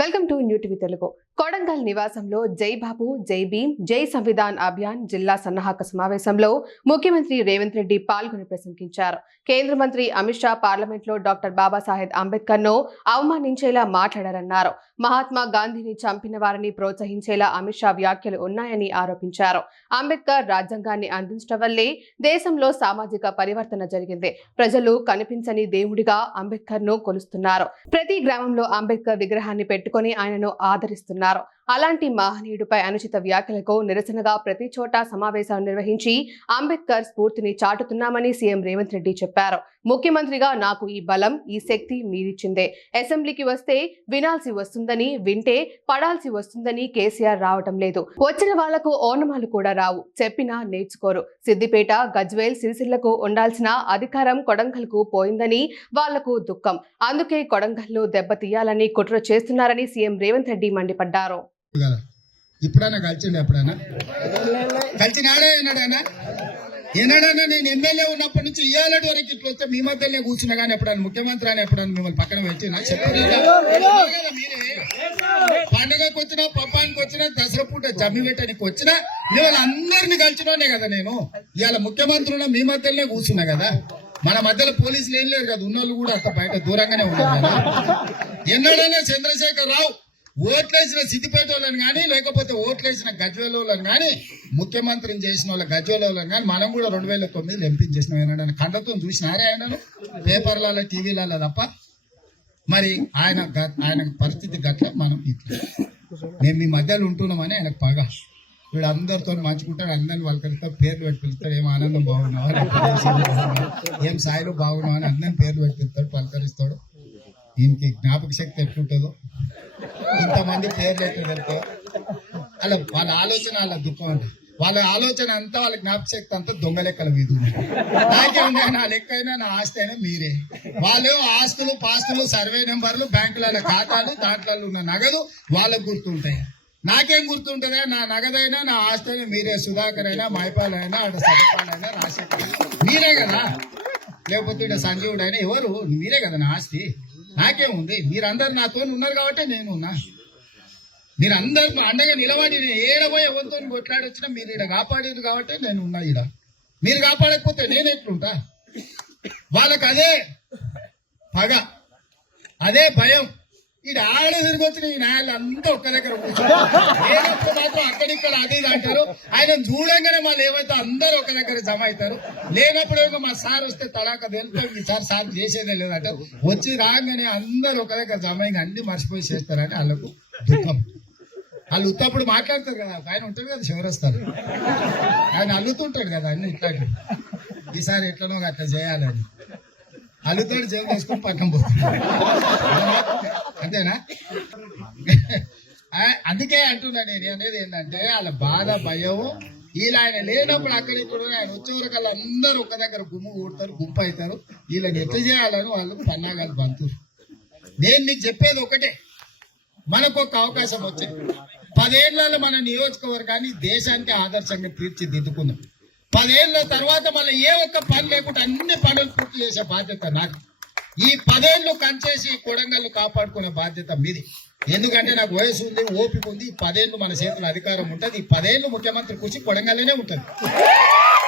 Welcome to new TV Telugu. Kodangal నివాసంలో జై బాబు జై భీమ్ జై సంవిధాన్ అభియాన్ జిల్లా సన్నాహక సమావేశంలో ముఖ్యమంత్రి రేవంత్ రెడ్డి పాల్గొని ప్రసంగించారు. కేంద్ర మంత్రి అమిత్ షా పార్లమెంట్లో డాక్టర్ బాబాసాహెబ్ అంబేద్కర్ ను అవమానించేలా మాట్లాడారన్నారు. మహాత్మా గాంధీని చంపిన వారిని ప్రోత్సహించేలా అమిత్ షా వ్యాఖ్యలు ఉన్నాయని ఆరోపించారు. అంబేద్కర్ రాజ్యాంగాన్ని అందించడం వల్లే దేశంలో సామాజిక పరివర్తన జరిగింది. ప్రజలు కనిపించని దేవుడిగా అంబేద్కర్ ను కొలుస్తున్నారు. ప్రతి గ్రామంలో అంబేద్కర్ విగ్రహాన్ని పెట్టుకొని ఆయనను ఆదరిస్తున్నారు. అలాంటి మహనీయుడిపై అనుచిత వ్యాఖ్యలకు నిరసనగా ప్రతి చోట సమావేశాలు నిర్వహించి అంబేద్కర్ స్ఫూర్తిని చాటుతున్నామని సీఎం రేవంత్ రెడ్డి చెప్పారు. ముఖ్యమంత్రిగా నాకు ఈ బలం ఈ శక్తి మీరిచ్చిందే. అసెంబ్లీకి వస్తే వినాల్సి వస్తుందని, వింటే పడాల్సి వస్తుందని కేసీఆర్ రావటం లేదు. వచ్చిన వాళ్లకు ఓనమాలు కూడా రావు, చెప్పినా నేర్చుకోరు. సిద్దిపేట, గజ్వేల్, సిరిసిల్లకు ఉండాల్సిన అధికారం కొడంగల్కు పోయిందని వాళ్లకు దుఃఖం. అందుకే కొడంగల్ను దెబ్బతీయాలని కుట్ర చేస్తున్నారని సీఎం రేవంత్ రెడ్డి మండిపడ్డారు. ఇప్పుడైనా కలిసిండే ఎప్పుడైనా కలిసినాడే ఏనాడైనా ఏనాడైనా నేను ఎమ్మెల్యే ఉన్నప్పటి నుంచి ఇయ్యాలటి వరకు ఇట్లా వస్తే మీ మధ్యలో కూర్చున్నా కానీ ఎప్పుడైనా ముఖ్యమంత్రి అని ఎప్పుడైనా మిమ్మల్ని పక్కన పెట్టినా చెప్పారు. పండుగకు వచ్చినా, పప్పానికి వచ్చినా, దసరా పూట జమ్మి పెట్టడానికి వచ్చినా మిమ్మల్ని అందరినీ కలిసినోనే కదా. నేను ఇవాళ ముఖ్యమంత్రులు మీ మధ్యలోనే కూర్చున్నా కదా. మన మధ్యలో పోలీసులు ఏం లేరు కదా, ఉన్నోళ్ళు కూడా అంత బయట దూరంగానే ఉన్నారు కదా. ఎన్నడైనా చంద్రశేఖర్ రావు ఓట్లేసిన సిద్దిపేట వాళ్ళని కానీ, లేకపోతే ఓట్లేసిన గజ్వేల్ వాళ్ళని కానీ, ముఖ్యమంత్రిని చేసిన వాళ్ళ గజ్వేల్ వాళ్ళని కానీ మనం కూడా 2009 ఎంపీ చేసినాం. ఏనాడని కండతో చూసినారే ఆయనను పేపర్లలో, టీవీలలో తప్ప. మరి ఆయన పరిస్థితి గట్ల, మనం ఇట్లా మేము మీ మధ్యలో ఉంటున్నామని ఆయనకు పగ. వీడు అందరితో మంచుకుంటాడు, అందరిని వాళ్ళకి పేర్లు పెట్టి పిలుస్తాడు. ఏం ఆనందం బాగున్నావా, ఏం సాయిలో బాగున్నావా అని అందరిని పేర్లు పెట్టి పిలుస్తాడు, పలకరిస్తాడు. దీనికి జ్ఞాపక శక్తి ఎట్లుంటుందో, ఇంతమంది పేర్లు ఎట్లా వెళ్తాయో అలా వాళ్ళ ఆలోచన, వాళ్ళ దుఃఖం అంటే వాళ్ళ ఆలోచన అంతా, వాళ్ళ జ్ఞాపక శక్తి అంతా దొంగ లెక్కల వీధు. నాకేముంది, నా లెక్క అయినా నా ఆస్తి అయినా మీరే. వాళ్ళు ఆస్తులు, పాస్తులు, సర్వే నెంబర్లు, బ్యాంకుల ఖాతాలు, దాంట్లో ఉన్న నగదు వాళ్ళకు గుర్తుంటాయి. నాకేం గుర్తుంటుందా? నా నగదైనా నా ఆస్తి అయినా మీరే. సుధాకర్ అయినా, మైపాలైనా, అక్కడ సదపాలైనా, రాజశేఖర్ మీరే కదా. లేకపోతే ఇక్కడ సంజీవుడు అయినా ఎవరు, మీరే కదా నా ఆస్తి. నాకేముంది, మీరందరు నాతో ఉన్నారు కాబట్టి నేను ఉన్నా. మీరందరూ అండగా నిలబడి నేను ఏడబోయి ఎవరితో కొట్లాడొచ్చినా మీరు ఇక్కడ కాపాడేది కాబట్టి నేను ఉన్నా. ఇక్కడ మీరు కాపాడకపోతే నేను ఎట్లుంటా? వాళ్ళకి అదే పగ, అదే భయం. ఇక్కడ ఆడ తిరిగి వచ్చిన ఈ నాయలు అంతా ఒక్క దగ్గర కూర్చోప్పుడు మాత్రం అక్కడిక్కడ అది ఇది అంటారు. ఆయన చూడంగానే మళ్ళీ ఏమైతే అందరూ ఒక దగ్గర జమ అవుతారు. లేనప్పుడు మా సార్ వస్తే తడాక వెళ్తారు, సార్ చేసేదే లేదంటారు. వచ్చి రాగానే అందరూ ఒక దగ్గర జమ అయ్యి అన్ని మర్చిపోయి చేస్తారని వాళ్ళకు దుఃఖం. వాళ్ళు ఉత్తప్పుడు మాట్లాడతారు కదా, ఆయన ఉంటాడు కదా శివరస్తారు, ఆయన అల్లుతుంటాడు కదా అన్ని ఇట్లాంటి. ఈసారి ఎట్లనో అట్లా చేయాలని అల్లుతాడు, జైలు చేసుకుని పక్కన పోతాడు. అంతేనా? అందుకే అంటున్నా నేను అనేది ఏంటంటే, వాళ్ళ బాధ, భయం. వీళ్ళు ఆయన లేనప్పుడు అక్కడిక్కడ ఆయన వచ్చే వరకు వాళ్ళు అందరూ ఒక దగ్గర గుమ్ము కూడతారు, గుంపు అవుతారు. వీళ్ళని ఎట్లా చేయాలని వాళ్ళు పన్నాగాలు బంతురు. నేను నీకు చెప్పేది ఒకటే, మనకు ఒక అవకాశం వచ్చింది. 10 ఏళ్లలో మన నియోజకవర్గాన్ని దేశానికి ఆదర్శంగా తీర్చిదిద్దుకుందాం. 10 ఏళ్ల తర్వాత మళ్ళీ ఏ ఒక్క పని లేకుండా అన్ని పనులు పూర్తి చేసే బాధ్యత నాకు. ఈ 10 ఏళ్లు కంచేసి కొడంగల్ని కాపాడుకునే బాధ్యత మీది. ఎందుకంటే నాకు వయసు ఉంది, ఓపిక ఉంది. 10 ఏళ్లు మన చేతుల అధికారం ఉంటుంది. ఈ 10 ఏళ్లు ముఖ్యమంత్రి కూర్చి కొడంగల్లోనే ఉంటుంది.